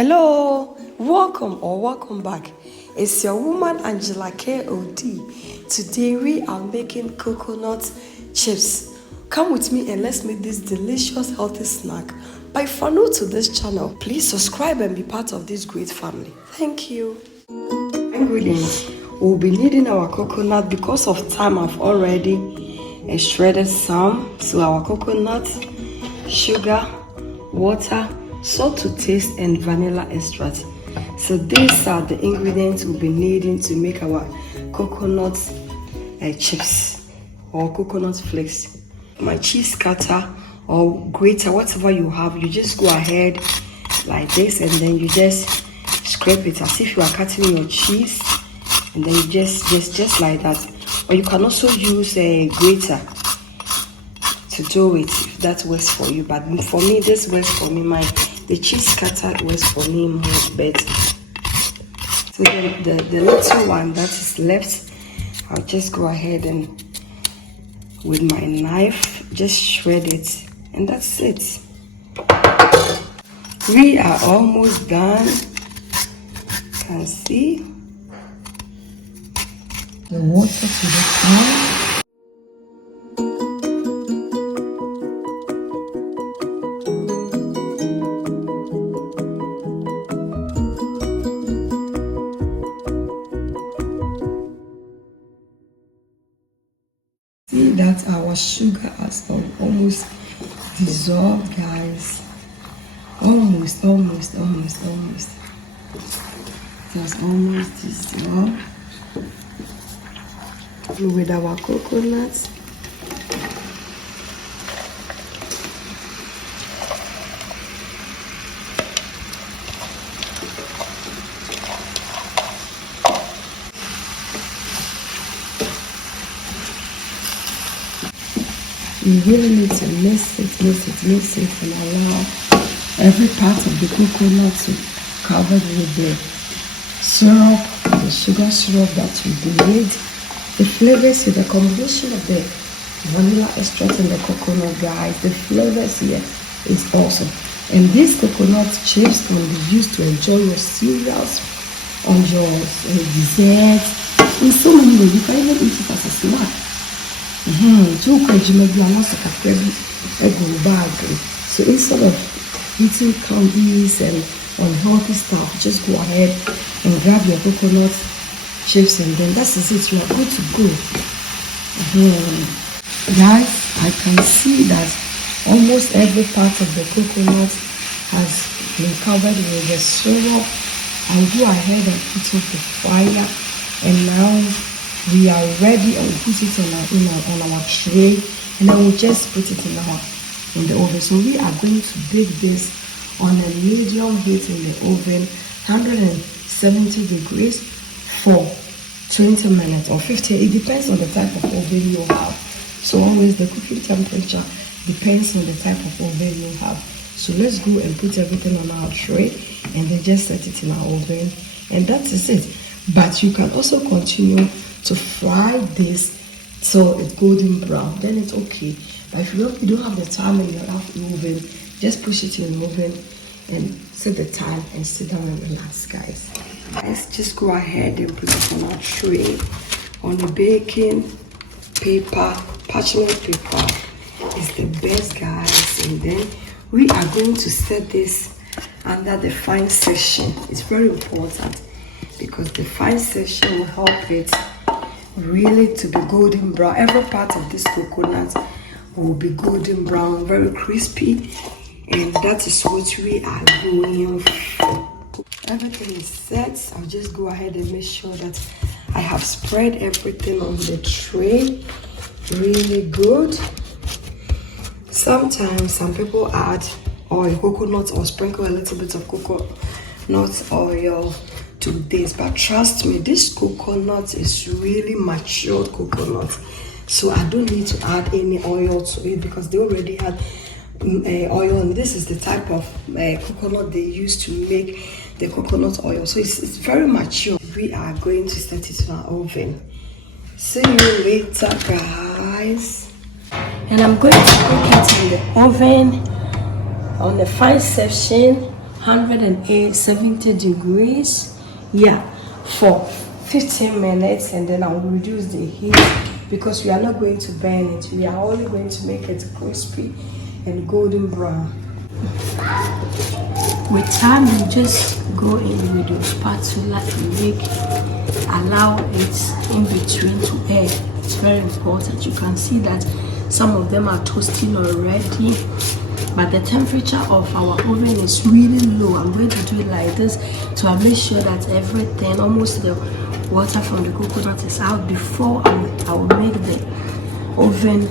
Hello, welcome back. It's your woman Angela KOD. Today we are making coconut chips. Come with me and let's make this delicious healthy snack. But if you're new to this channel, please subscribe and be part of this great family. Thank you. Ingredients: we'll be needing our coconut. Because of time, I've already shredded some. So our coconut, sugar, water, salt to taste, and vanilla extract. So these are the ingredients we'll be needing to make our coconut chips or coconut flakes. My cheese cutter or grater, whatever you have, you just go ahead like this and then you just scrape it as if you are cutting your cheese, and then you just like that. Or you can also use a grater to do it if that works for you, but for me this works for me. The cheese cutter works for me more better. So the little one that is left, I'll just go ahead and with my knife just shred it, and that's it. We are almost done. You can see the water to the pan. See that our sugar has almost dissolved, guys. Almost. It has almost dissolved. With our coconuts. You really need to mix it and allow every part of the coconut to cover with the syrup, the sugar syrup that you made. The flavors here, the combination of the vanilla extract and the coconut, guys, the flavors here is awesome. And these coconut chips can be used to enjoy your cereals, on your desserts, in so many ways. You can even eat it as a snack. So instead of eating candies and unhealthy stuff, just go ahead and grab your coconut chips, and then that's it. You are good to go. Guys, I can see that almost every part of the coconut has been covered with the syrup. I'll go ahead and put up the fire, and now we are ready. I will put it on our tray, and then we'll just put it in the oven. So we are going to bake this on a medium heat in the oven, 170 degrees for 20 minutes or 50. It depends on the type of oven you have. So always the cooking temperature depends on the type of oven you have. So let's go and put everything on our tray and then just set it in our oven, and that is it. But you can also continue to fry this till it's golden brown, then it's okay. But if you don't have the time and you have the oven, just push it in the oven and set the time and sit down and relax, guys. Let's just go ahead and put it on our tray on the baking paper. Parchment paper is the best, guys. And then we are going to set this under the fine section. It's very important because the fine section will help it really to be golden brown. Every part of this coconut will be golden brown, very crispy, and that is what we are going for. Everything is set. I'll just go ahead and make sure that I have spread everything on the tray really good. Sometimes some people add oil, coconut, or sprinkle a little bit of coconut oil to this, but trust me, this coconut is really matured coconut, so I don't need to add any oil to it because they already had oil, and this is the type of coconut they use to make the coconut oil, so it's very mature. We are going to set it in our oven. See you later, guys. And I'm going to cook it in the oven on the fine section 170 degrees, yeah, for 15 minutes, and then I'll reduce the heat because we are not going to burn it. We are only going to make it crispy and golden brown. With time, you just go in with your spatula to allow it in between to air. It's very important. You can see that some of them are toasting already, but the temperature of our oven is really low. I'm going to do it like this to make sure that everything, almost the water from the coconut, is out before I will make the oven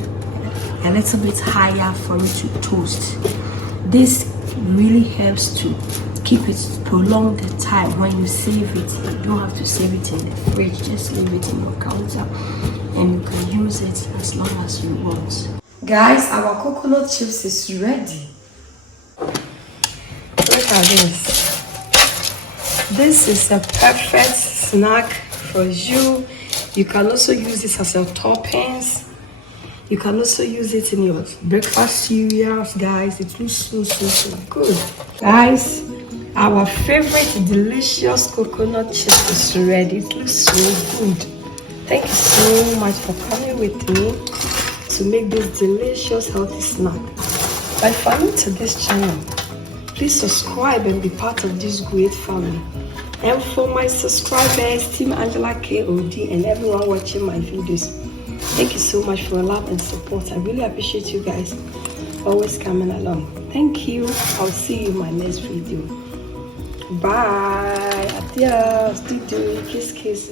a little bit higher for it to toast. This really helps to keep it, prolong the time when you save it. You don't have to save it in the fridge, just leave it in your counter and you can use it as long as you want. Guys, our coconut chips is ready. Look at this. This is a perfect snack for you. You can also use this as a toppings. You can also use it in your breakfast cereals, guys. It looks so good. Guys, our favorite delicious coconut chips is ready. It looks so good. Thank you so much for coming with me to make this delicious healthy snack. But if you're new to this channel, please subscribe and be part of this great family. And for my subscribers, Team Angela KOD, and everyone watching my videos, thank you so much for your love and support. I really appreciate you guys always coming along. Thank you. I'll see you in my next video. Bye. Adios. Kiss.